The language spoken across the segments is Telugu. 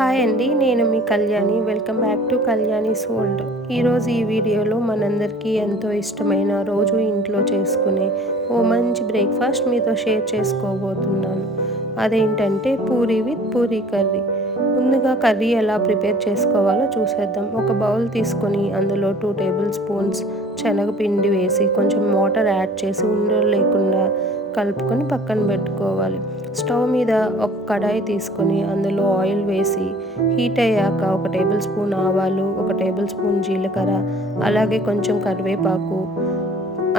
హాయ్ అండి, నేను మీ Kalyani. Welcome back to Kalyani's world. ఈరోజు ఈ వీడియోలో మనందరికీ ఎంతో ఇష్టమైన రోజు ఇంట్లో చేసుకునే ఓ మంచి బ్రేక్ఫాస్ట్ మీతో షేర్ చేసుకోబోతున్నాను. అదేంటంటే పూరీ విత్ పూరీ కర్రీ. ముందుగా కర్రీ ఎలా ప్రిపేర్ చేసుకోవాలో చూసేద్దాం. ఒక బౌల్ తీసుకొని అందులో 2 టేబుల్ స్పూన్స్ శనగపిండి వేసి కొంచెం వాటర్ యాడ్ చేసి ఉండలు లేకుండా కలుపుకొని పక్కన పెట్టుకోవాలి. స్టవ్ మీద ఒక కడాయి తీసుకొని అందులో ఆయిల్ వేసి హీట్ అయ్యాక 1 టేబుల్ స్పూన్ ఆవాలు, 1 టేబుల్ స్పూన్ జీలకర్ర, అలాగే కొంచెం కరివేపాకు,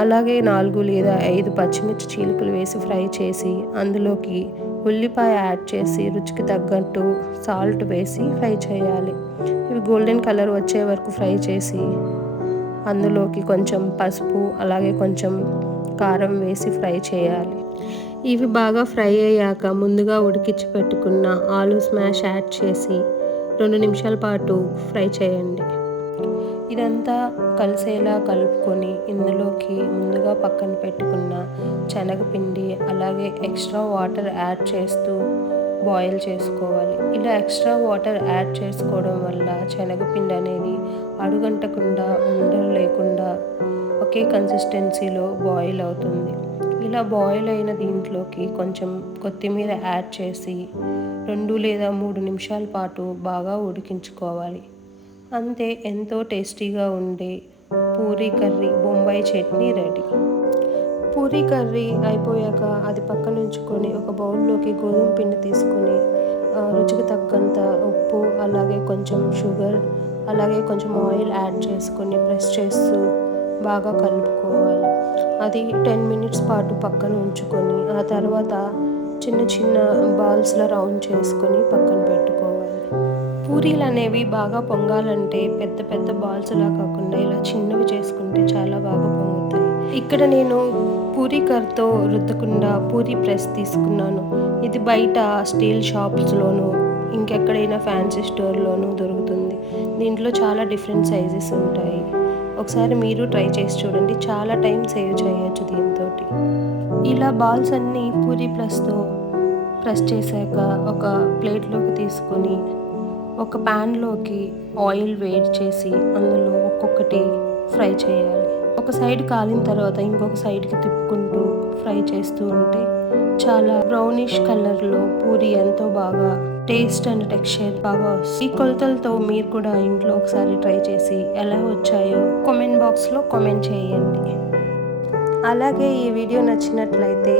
అలాగే 4 లేదా 5 పచ్చిమిర్చి చీలికలు వేసి ఫ్రై చేసి అందులోకి ఉల్లిపాయ యాడ్ చేసి రుచికి తగ్గట్టు సాల్ట్ వేసి ఫ్రై చేయాలి. ఇవి గోల్డెన్ కలర్ వచ్చే వరకు ఫ్రై చేసి అందులోకి కొంచెం పసుపు, అలాగే కొంచెం కారం వేసి ఫ్రై చేయాలి. ఇవి బాగా ఫ్రై అయ్యాక ముందుగా ఉడికించి పెట్టుకున్న ఆలు స్మాష్ యాడ్ చేసి 2 నిమిషాల పాటు ఫ్రై చేయండి. ఇదంతా కలిసేలా కలుపుకొని ఇందులోకి ముందుగా పక్కన పెట్టుకున్న శనగపిండి, అలాగే ఎక్స్ట్రా వాటర్ యాడ్ చేస్తూ బాయిల్ చేసుకోవాలి. ఇలా ఎక్స్ట్రా వాటర్ యాడ్ చేసుకోవడం వల్ల శనగపిండి అనేది అడుగంటకుండా ఉండలు లేకుండా ఒకే కన్సిస్టెన్సీలో బాయిల్ అవుతుంది. ఇలా బాయిల్ అయిన దీంట్లోకి కొంచెం కొత్తిమీర యాడ్ చేసి 2 లేదా 3 నిమిషాల పాటు బాగా ఉడికించుకోవాలి. అంతే, ఎంతో టేస్టీగా ఉండే Puri curry, Bombay chutney ready. Puri curry అయిపోయాక అది పక్కన ఉంచుకొని ఒక బౌల్లోకి గోధుమ పిండి తీసుకొని రుచికి తగ్గంత ఉప్పు, అలాగే కొంచెం షుగర్, అలాగే కొంచెం ఆయిల్ యాడ్ చేసుకొని ప్రెస్ చేస్తూ బాగా కలుపుకోవాలి. అది 10 మినిట్స్ పాటు పక్కన ఉంచుకొని ఆ తర్వాత చిన్న చిన్న బాల్స్లో రౌండ్ చేసుకొని పక్కన పెట్టుకోవాలి. పూరీలు అనేవి బాగా పొంగాలంటే పెద్ద పెద్ద బాల్స్లా కాకుండా ఇలా చిన్నవి చేసుకుంటే చాలా బాగా పొంగుతాయి. ఇక్కడ నేను పూరీ కర్రీతో రుద్దకుండా పూరీ ప్రెస్ తీసుకున్నాను. ఇది బయట స్టీల్ షాప్స్లోను ఇంకెక్కడైనా ఫ్యాన్సీ స్టోర్లోనూ దొరుకుతుంది. దీంట్లో చాలా డిఫరెంట్ సైజెస్ ఉంటాయి. ఒకసారి మీరు ట్రై చేసి చూడండి, చాలా టైం సేవ్ చేయొచ్చు దీంతో. ఇలా బాల్స్ అన్నీ పూరీ ప్రెస్తో ప్రెస్ చేశాక ఒక ప్లేట్లోకి తీసుకొని ఒక ప్యాన్లోకి ఆయిల్ వేడి చేసి అందులో ఒక్కొక్కటి ఫ్రై చేయాలి. ఒక సైడ్ కాలిన తర్వాత ఇంకొక సైడ్కి తిప్పుకుంటూ ఫ్రై చేస్తూ ఉంటే చాలా బ్రౌనిష్ కలర్లో పూరీ ఎంతో బాగా టేస్ట్ అండ్ టెక్స్చర్ బాగా వస్తుంది. ఈ కొలతలతో మీరు కూడా ఇంట్లో ఒకసారి ట్రై చేసి ఎలా వచ్చాయో కామెంట్ బాక్స్లో కామెంట్ చేయండి. అలాగే ఈ వీడియో నచ్చినట్లయితే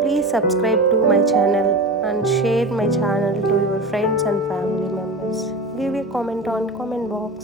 please subscribe to my channel and share my channel to your friends and family members. Give a comment on comment box.